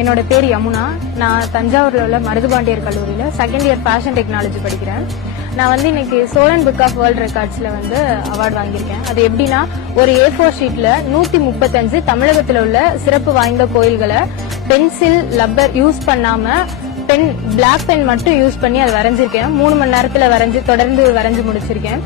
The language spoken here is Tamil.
என்னோட பேர் யமுனா. நான் தஞ்சாவூர்ல உள்ள மருதுபாண்டியர் கல்லூரியில செகண்ட் இயர் ஃபேஷன் டெக்னாலஜி படிக்கிறேன். நான் இன்னைக்கு சோலன் புக் ஆஃப் வேர்ல்ட் ரெக்கார்ட்ஸ்ல அவார்டு வாங்கியிருக்கேன். அது எப்படின்னா, ஒரு A4 ஷீட்ல 135 தமிழகத்துல உள்ள சிறப்பு வாய்ந்த கோயில்களை பென்சில் லப்பர் யூஸ் பண்ணாம பிளாக் பென் மட்டும் யூஸ் பண்ணி அது வரைஞ்சிருக்கேன். 3 மணி நேரத்துல தொடர்ந்து வரைஞ்சு முடிச்சிருக்கேன்.